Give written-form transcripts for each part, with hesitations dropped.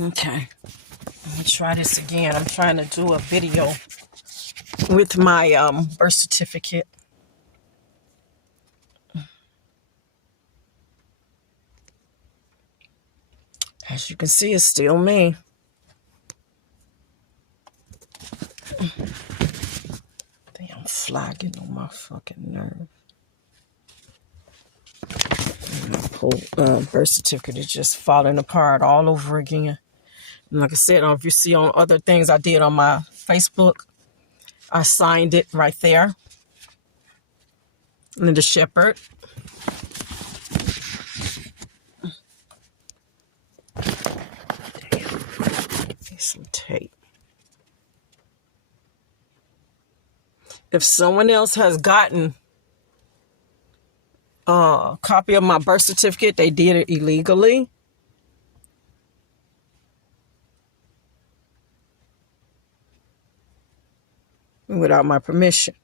Okay, let me try this again. I'm trying to do a video with my birth certificate. As you can see, it's still me. Damn fly getting on my fucking nerve. My birth certificate is just falling apart all over again. And like I said, if you see on other things I did on my Facebook, I signed it right there. And the Fshepherd. Some tape. If someone else has gotten a copy of my birth certificate, they did it illegally. Without my permission.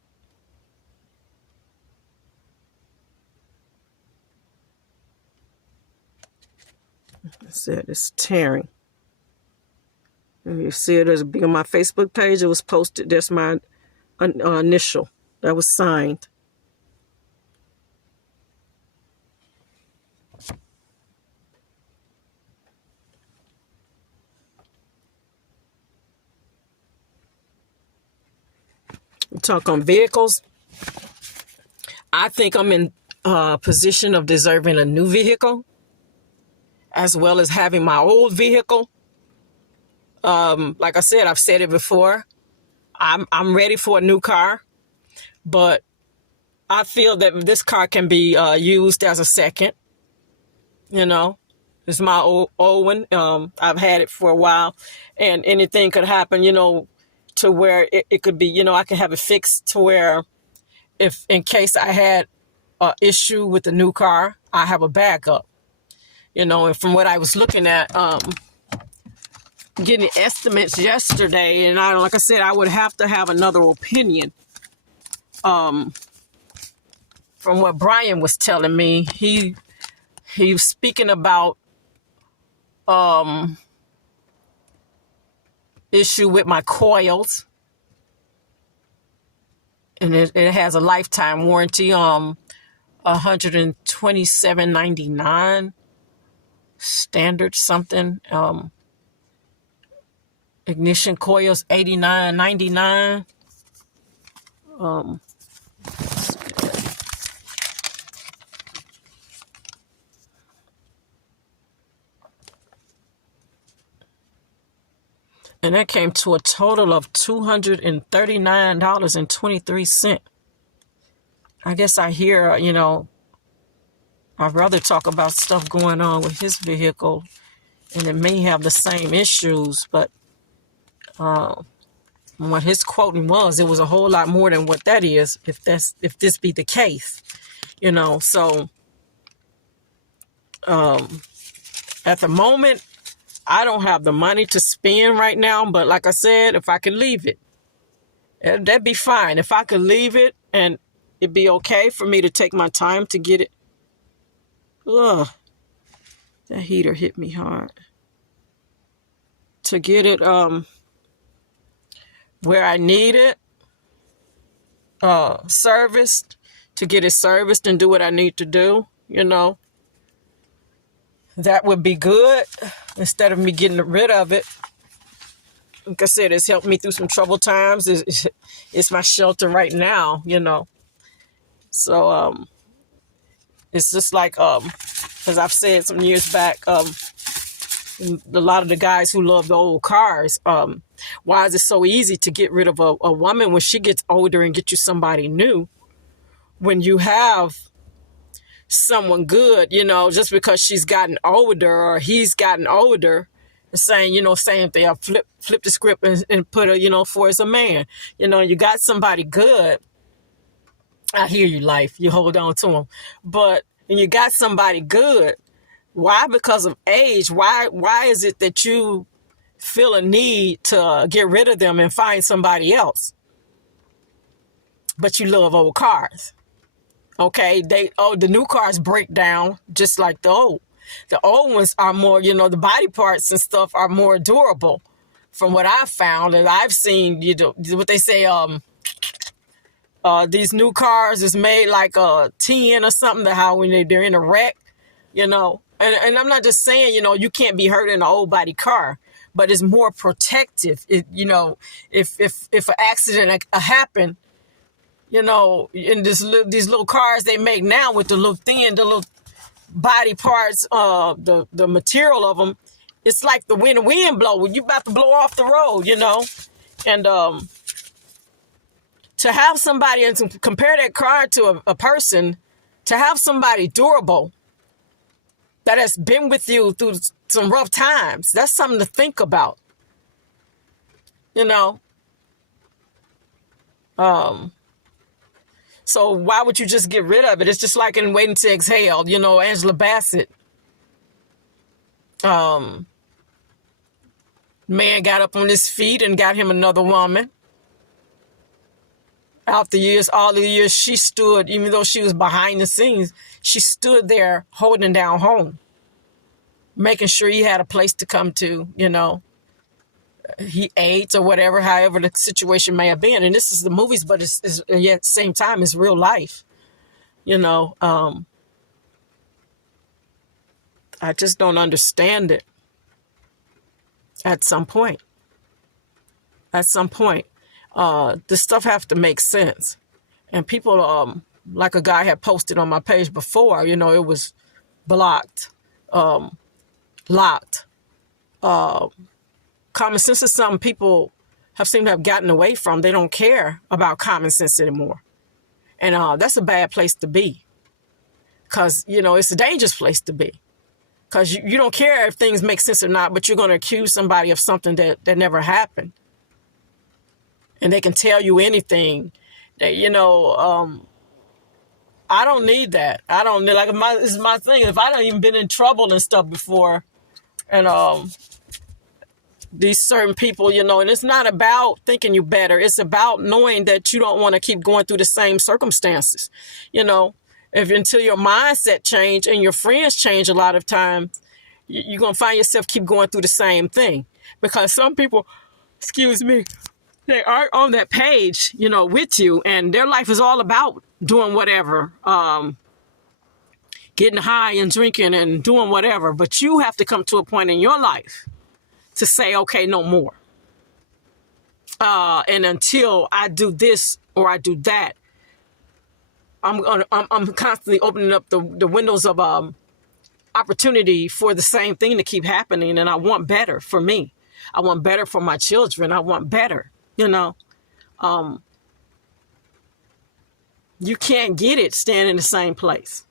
I said it's tearing. And you see it as being on my Facebook page. It was posted. That's my initial. That was signed. We talk on vehicles. I think I'm in a position of deserving a new vehicle, as well as having my old vehicle. Like I said, I've said it before. I'm ready for a new car, but I feel that this car can be used as a second. You know, it's my old one. I've had it for a while, and anything could happen. You know, to where it could be. You know, I can have it fixed to where, if in case I had an issue with the new car, I have a backup. You know, and from what I was looking at, getting estimates yesterday, and like I said, I would have to have another opinion. From what Brian was telling me, he was speaking about issue with my coils, and it has a lifetime warranty. $127.99 standard something. Ignition coils $89.99. And that came to a total of $239.23. I guess I hear, you know, I'd rather talk about stuff going on with his vehicle, and it may have the same issues, but what his quoting was, it was a whole lot more than what that is, if this be the case, you know. So at the moment, I don't have the money to spend right now, but like I said, if I could leave it, that'd be fine. If I could leave it and it'd be okay for me to take my time to get it. Ugh, that heater hit me hard. To get it where I need it serviced, to get it serviced and do what I need to do, you know. That would be good instead of me getting rid of it. Like I said, it's helped me through some troubled times. It's my shelter right now, you know. So it's just like, as I've said some years back, a lot of the guys who love the old cars, why is it so easy to get rid of a woman when she gets older and get you somebody new? When you have someone good, you know, just because she's gotten older or he's gotten older, saying, you know, same thing. I flip the script and put a, you know, for as a man, you know, you got somebody good. I hear you, life. You hold on to them, but when you got somebody good, why? Because of age. Why is it that you feel a need to get rid of them and find somebody else? But you love old cars. Okay, the new cars break down just like the old. The old ones are more, the body parts and stuff are more durable from what I've found. And I've seen, what they say, these new cars is made like a 10 or something, to how when they're in a wreck, And I'm not just saying, you can't be hurt in an old body car, but it's more protective. If an accident happen, in these little cars they make now with the little body parts, the material of them, it's like when the wind blow, when you about to blow off the road, and to have somebody, and to compare that car to a person, to have somebody durable that has been with you through some rough times, that's something to think about, So why would you just get rid of it? It's just like in Waiting to Exhale, Angela Bassett. Man got up on his feet and got him another woman. After all the years she stood, even though she was behind the scenes, she stood there holding down home, making sure he had a place to come to, he ate or whatever, however the situation may have been. And this is the movies, but it's yet at the same time, it's real life, I just don't understand it at some point. This stuff have to make sense. And people, like a guy had posted on my page before, it was blocked, locked. Common sense is something people seem to have gotten away from. They don't care about common sense anymore. And that's a bad place to be. Because, it's a dangerous place to be. Because you don't care if things make sense or not, but you're going to accuse somebody of something that never happened. And they can tell you anything. That, I don't need that. I don't need, this is my thing. If I don't even been in trouble and stuff before, and these certain people, and it's not about thinking you better. It's about knowing that you don't want to keep going through the same circumstances. Until your mindset change and your friends change a lot of times, you're going to find yourself keep going through the same thing. Because some people, they are on that page, with you, and their life is all about doing whatever, getting high and drinking and doing whatever. But you have to come to a point in your life to say, okay, no more. And until I do this or I do that, I'm constantly opening up the windows of opportunity for the same thing to keep happening. And I want better for me. I want better for my children. I want better, You can't get it staying in the same place.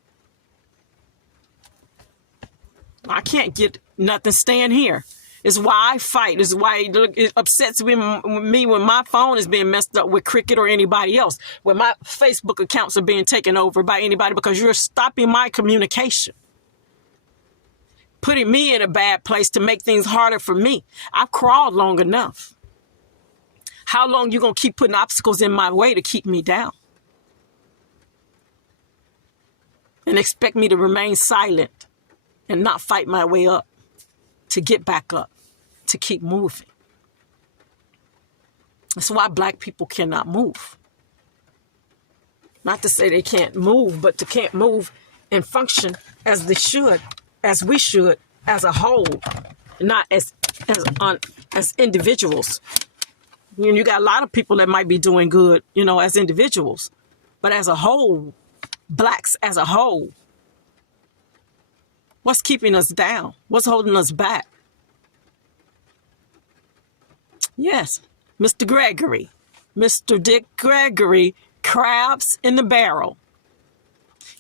I can't get nothing staying here. It's why I fight. It's why it upsets me when my phone is being messed up with Cricket or anybody else, when my Facebook accounts are being taken over by anybody, because you're stopping my communication, putting me in a bad place to make things harder for me. I've crawled long enough. How long you going to keep putting obstacles in my way to keep me down? And expect me to remain silent and not fight my way up, to get back up, to keep moving. That's why Black people cannot move. Not to say they can't move, but they can't move and function as they should, as we should, as a whole, not as individuals. You got a lot of people that might be doing good, as individuals, but as a whole, Blacks as a whole, what's keeping us down? What's holding us back? Yes, Mr. Gregory, Mr. Dick Gregory, crabs in the barrel.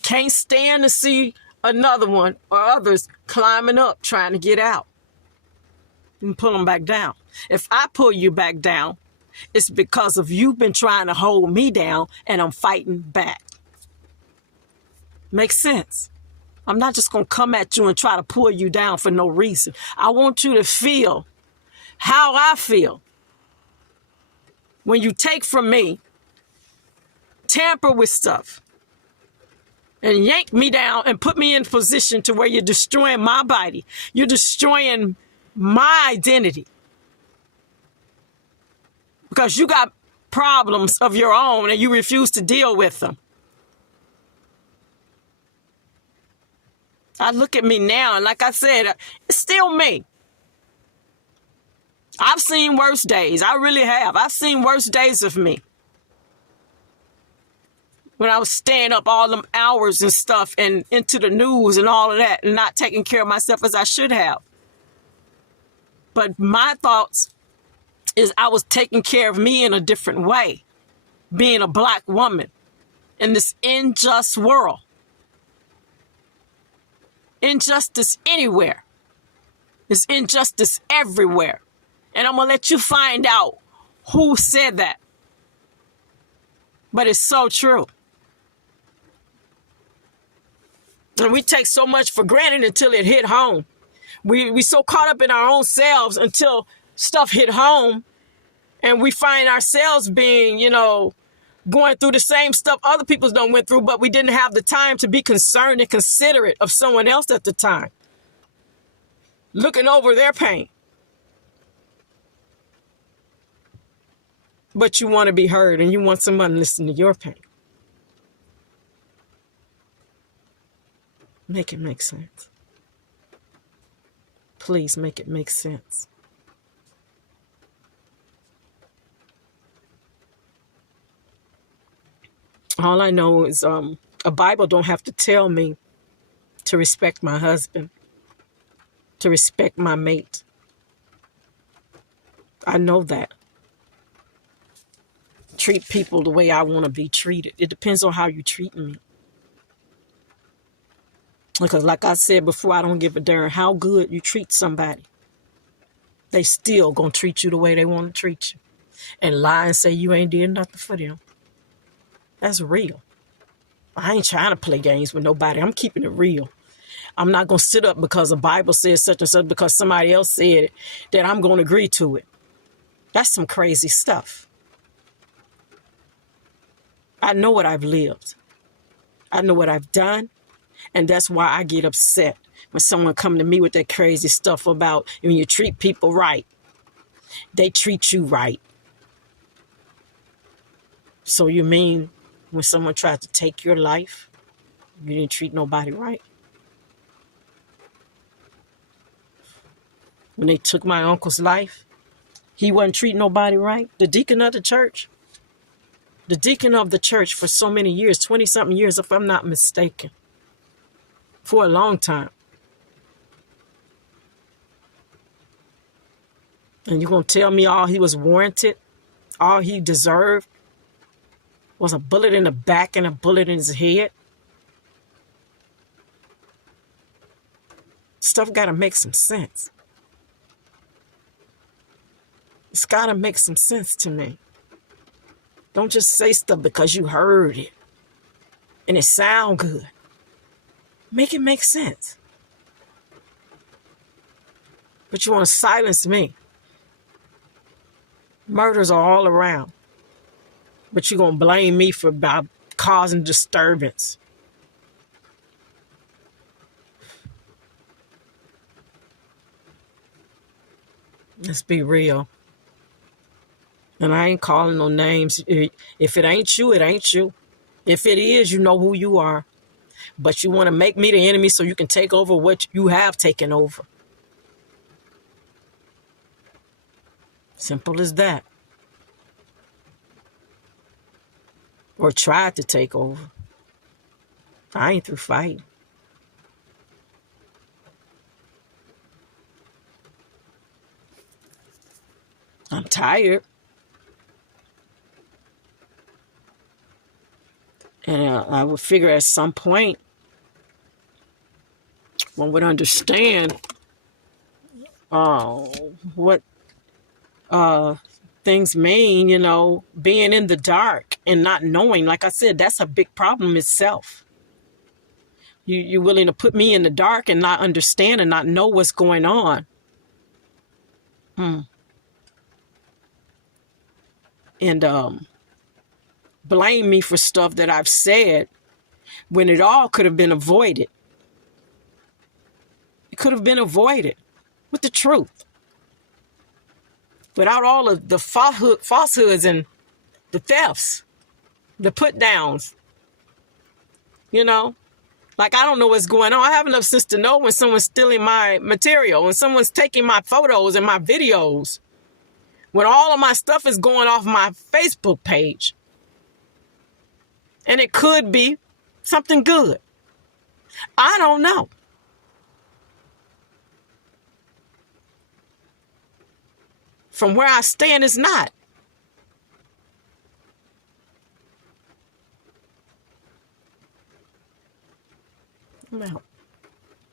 Can't stand to see another one or others climbing up, trying to get out, and pull them back down. If I pull you back down, it's because of you've been trying to hold me down and I'm fighting back. Makes sense? I'm not just going to come at you and try to pull you down for no reason. I want you to feel how I feel when you take from me, tamper with stuff, and yank me down and put me in a position to where you're destroying my body. You're destroying my identity because you got problems of your own and you refuse to deal with them. I look at me now, and like I said, it's still me. I've seen worse days. I really have. I've seen worse days of me. When I was staying up all them hours and stuff and into the news and all of that and not taking care of myself as I should have. But my thoughts is I was taking care of me in a different way, being a black woman in this unjust world. Injustice anywhere. There's injustice everywhere. And I'm going to let you find out who said that. But it's so true. And we take so much for granted until it hit home. We so caught up in our own selves until stuff hit home. And we find ourselves being, going through the same stuff other people done went through, but we didn't have the time to be concerned and considerate of someone else at the time. Looking over their pain. But you want to be heard and you want someone to listen to your pain. Make it make sense. Please make it make sense. All I know is a Bible don't have to tell me to respect my husband, to respect my mate. I know that. Treat people the way I want to be treated. It depends on how you treat me. Because like I said before, I don't give a darn how good you treat somebody. They still gonna treat you the way they want to treat you. And lie and say you ain't did nothing for them. That's real. I ain't trying to play games with nobody. I'm keeping it real. I'm not going to sit up because the Bible says such and such because somebody else said it, that I'm going to agree to it. That's some crazy stuff. I know what I've lived. I know what I've done. And that's why I get upset when someone come to me with that crazy stuff about when you treat people right, they treat you right. So you mean when someone tried to take your life, you didn't treat nobody right? When they took my uncle's life, he wasn't treating nobody right? The deacon of the church? The deacon of the church for so many years, 20-something years, if I'm not mistaken. For a long time. And you're going to tell me all he was warranted, all he deserved, was a bullet in the back and a bullet in his head? Stuff got to make some sense. It's got to make some sense to me. Don't just say stuff because you heard it and it sound good. Make it make sense. But you want to silence me. Murders are all around. But you're going to blame me for causing disturbance. Let's be real. And I ain't calling no names. If it ain't you, it ain't you. If it is, you know who you are. But you want to make me the enemy so you can take over what you have taken over. Simple as that. Or tried to take over. I ain't through fighting. I'm tired. And I would figure at some point, one would understand what things mean, being in the dark and not knowing. Like I said, that's a big problem itself. You're willing to put me in the dark and not understand and not know what's going on. And blame me for stuff that I've said when it all could have been avoided. It could have been avoided with the truth. Without all of the falsehoods and the thefts, the put downs. You know, like I don't know what's going on. I have enough sense to know when someone's stealing my material, when someone's taking my photos and my videos, when all of my stuff is going off my Facebook page. And it could be something good. I don't know. From where I stand, it's not.